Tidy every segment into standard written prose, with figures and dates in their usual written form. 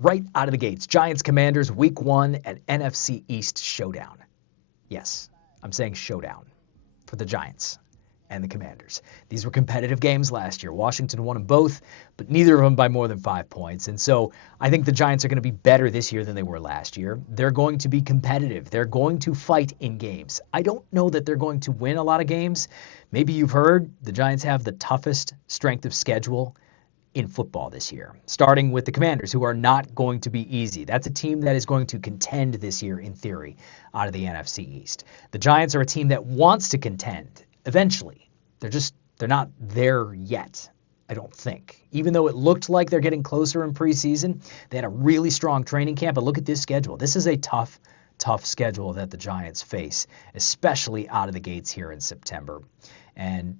Right out of the gates, Giants Commanders Week 1 at NFC East showdown. Yes, I'm saying showdown for the Giants and the Commanders. These were competitive games last year. Washington won them both, but neither of them by more than 5 points. And so I think the Giants are going to be better this year than they were last year. They're going to be competitive. They're going to fight in games. I don't know that they're going to win a lot of games. Maybe you've heard the Giants have the toughest strength of schedule in football this year, starting with the Commanders, who are not going to be easy. That's a team that is going to contend this year, in theory, out of the NFC East. The Giants are a team that wants to contend eventually. They're not there yet, I don't think. Even though it looked like they're getting closer in preseason, they had a really strong training camp. But look at this schedule. This is a tough schedule that the Giants face, especially out of the gates here in September. And,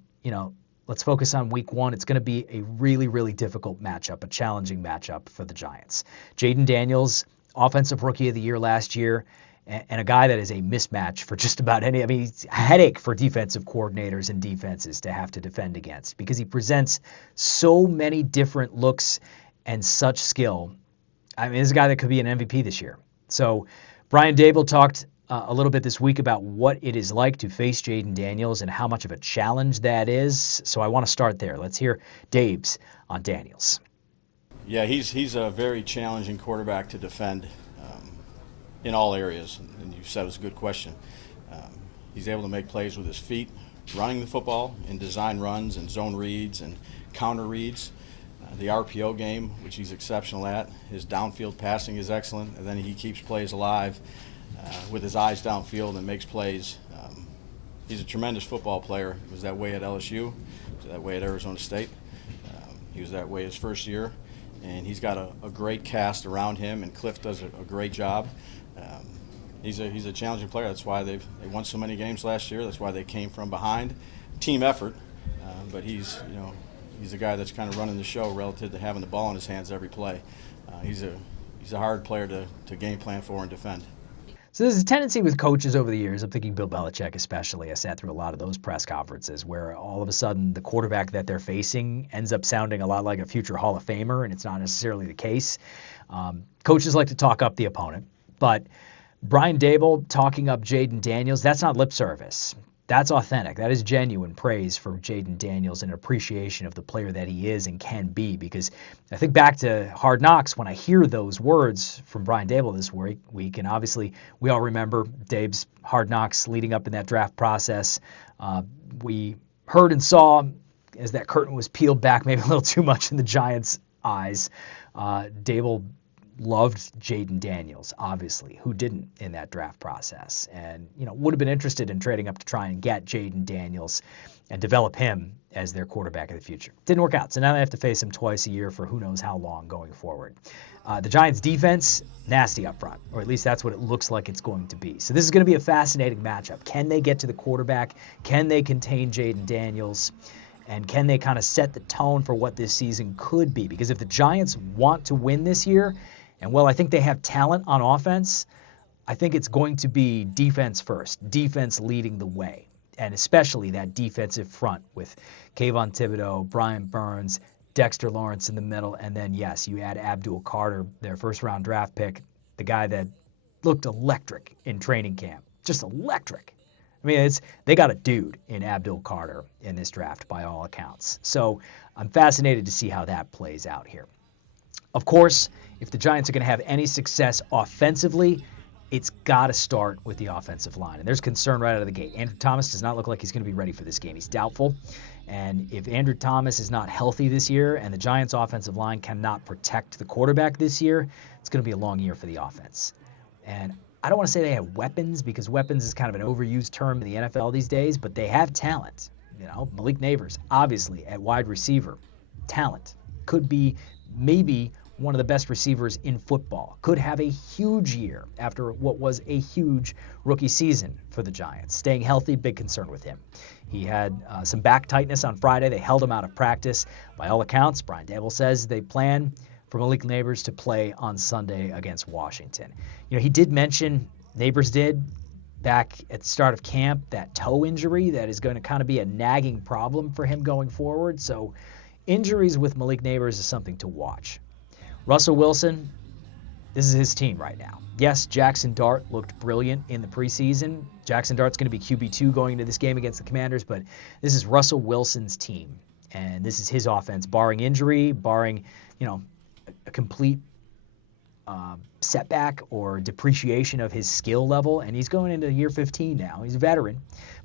let's focus on Week 1. It's going to be a really, really difficult matchup, a challenging matchup for the Giants. Jayden Daniels, Offensive Rookie of the Year last year, and a guy that is a mismatch for just about any. He's a headache for defensive coordinators and defenses to have to defend against because he presents so many different looks and such skill. This is a guy that could be an MVP this year. So Brian Daboll talked a little bit this week about what it is like to face Jayden Daniels and how much of a challenge that is. So I want to start there. Let's hear Dave's on Daniels. Yeah, he's a very challenging quarterback to defend in all areas, and you said it was a good question. He's able to make plays with his feet, running the football in design runs and zone reads and counter reads. The RPO game, which he's exceptional at. His downfield passing is excellent, and then he keeps plays alive with his eyes downfield and makes plays. He's a tremendous football player. He was that way at LSU. He was that way at Arizona State. He was that way his first year. And he's got a great cast around him, and Cliff does a great job. He's a challenging player. That's why they won so many games last year. That's why they came from behind. Team effort, but he's a guy that's kind of running the show relative to having the ball in his hands every play. He's a hard player to game plan for and defend. So there's a tendency with coaches over the years, I'm thinking Bill Belichick especially, I sat through a lot of those press conferences, where all of a sudden the quarterback that they're facing ends up sounding a lot like a future Hall of Famer, and it's not necessarily the case. Coaches like to talk up the opponent, but Brian Daboll talking up Jayden Daniels, that's not lip service. That's authentic. That is genuine praise for Jayden Daniels and appreciation of the player that he is and can be. Because I think back to Hard Knocks when I hear those words from Brian Daboll this week, and obviously we all remember Dave's Hard Knocks leading up in that draft process. We heard and saw as that curtain was peeled back maybe a little too much in the Giants' eyes. Daboll loved Jayden Daniels, obviously. Who didn't in that draft process? And, would have been interested in trading up to try and get Jayden Daniels and develop him as their quarterback of the future. Didn't work out, so now they have to face him twice a year for who knows how long going forward. The Giants' defense, nasty up front, or at least that's what it looks like it's going to be. So this is going to be a fascinating matchup. Can they get to the quarterback? Can they contain Jayden Daniels? And can they kind of set the tone for what this season could be? Because if the Giants want to win this year, and I think they have talent on offense, I think it's going to be defense first, defense leading the way, and especially that defensive front with Kayvon Thibodeau, Brian Burns, Dexter Lawrence in the middle, and then, yes, you add Abdul Carter, their first-round draft pick, the guy that looked electric in training camp, just electric. They got a dude in Abdul Carter in this draft by all accounts. So I'm fascinated to see how that plays out here. Of course, if the Giants are going to have any success offensively, it's got to start with the offensive line. And there's concern right out of the gate. Andrew Thomas does not look like he's going to be ready for this game. He's doubtful. And if Andrew Thomas is not healthy this year and the Giants' offensive line cannot protect the quarterback this year, it's going to be a long year for the offense. And I don't want to say they have weapons, because weapons is kind of an overused term in the NFL these days, but they have talent. Malik Neighbors, obviously, at wide receiver. Talent. Could be maybe one of the best receivers in football. Could have a huge year after what was a huge rookie season for the Giants. Staying healthy, big concern with him. He had some back tightness on Friday. They held him out of practice. By all accounts, Brian Daboll says they plan for Malik Neighbors to play on Sunday against Washington. He did mention, Neighbors did, back at the start of camp, that toe injury that is going to kind of be a nagging problem for him going forward. So injuries with Malik Neighbors is something to watch. Russell Wilson, This is his team right now. Yes, Jackson Dart looked brilliant in the preseason. Jackson Dart's going to be QB2 going into this game against the Commanders, but this is Russell Wilson's team, and this is his offense, barring injury, barring, a complete setback or depreciation of his skill level, and he's going into year 15 now. He's a veteran.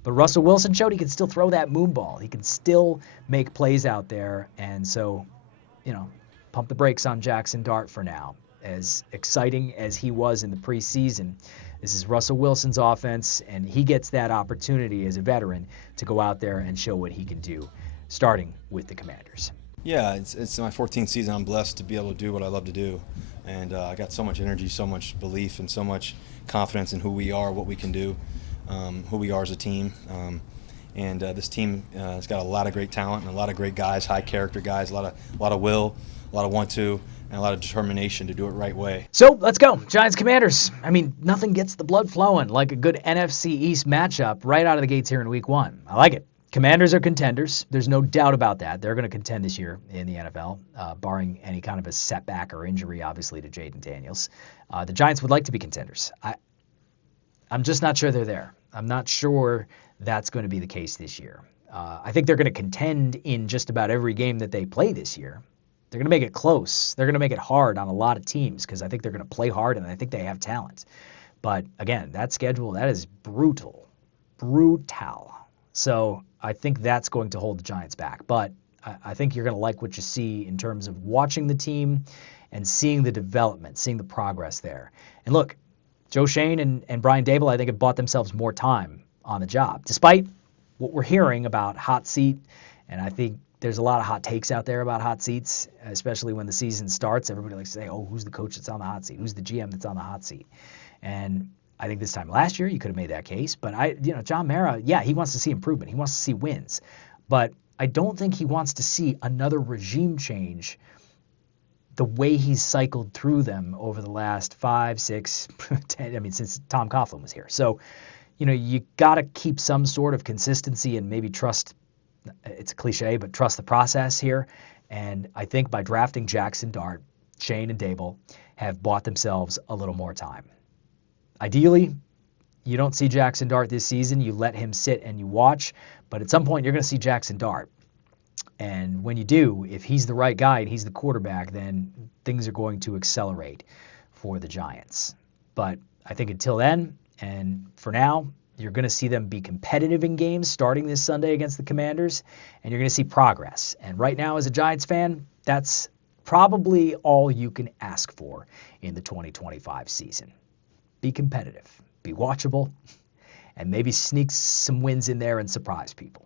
But Russell Wilson showed he can still throw that moon ball. He can still make plays out there, and so, pump the brakes on Jackson Dart for now. As exciting as he was in the preseason, this is Russell Wilson's offense, and he gets that opportunity as a veteran to go out there and show what he can do, starting with the Commanders. Yeah, it's my 14th season. I'm blessed to be able to do what I love to do, and I got so much energy, so much belief, and so much confidence in who we are, what we can do, who we are as a team. And this team has got a lot of great talent and a lot of great guys, high character guys, a lot of will, a lot of want-to, and a lot of determination to do it right way. So let's go. Giants Commanders. I mean, nothing gets the blood flowing like a good NFC East matchup right out of the gates here in week 1. I like it. Commanders are contenders. There's no doubt about that. They're going to contend this year in the NFL, barring any kind of a setback or injury, obviously, to Jayden Daniels. The Giants would like to be contenders. I'm just not sure they're there. I'm not sure that's going to be the case this year. I think they're going to contend in just about every game that they play this year. They're going to make it close. They're going to make it hard on a lot of teams because I think they're going to play hard and I think they have talent. But again, that schedule, that is brutal. Brutal. So I think that's going to hold the Giants back. But I think you're going to like what you see in terms of watching the team and seeing the development, seeing the progress there. And look, Joe Shane and Brian Daboll, I think, have bought themselves more time on the job, despite what we're hearing about hot seat. And I think there's a lot of hot takes out there about hot seats, especially when the season starts. Everybody likes to say, oh, who's the coach that's on the hot seat? Who's the GM that's on the hot seat? And I think this time last year you could have made that case. But John Mara, yeah, he wants to see improvement. He wants to see wins. But I don't think he wants to see another regime change the way he's cycled through them over the last 5, 6, 10, since Tom Coughlin was here. So, you got to keep some sort of consistency and maybe trust. It's a cliche, but trust the process here. And I think by drafting Jackson Dart, Shane and Daboll have bought themselves a little more time. Ideally, you don't see Jackson Dart this season. You let him sit and you watch. But at some point, you're going to see Jackson Dart. And when you do, if he's the right guy and he's the quarterback, then things are going to accelerate for the Giants. But I think until then, and for now, you're going to see them be competitive in games starting this Sunday against the Commanders, and you're going to see progress. And right now, as a Giants fan, that's probably all you can ask for in the 2025 season. Be competitive, be watchable, and maybe sneak some wins in there and surprise people.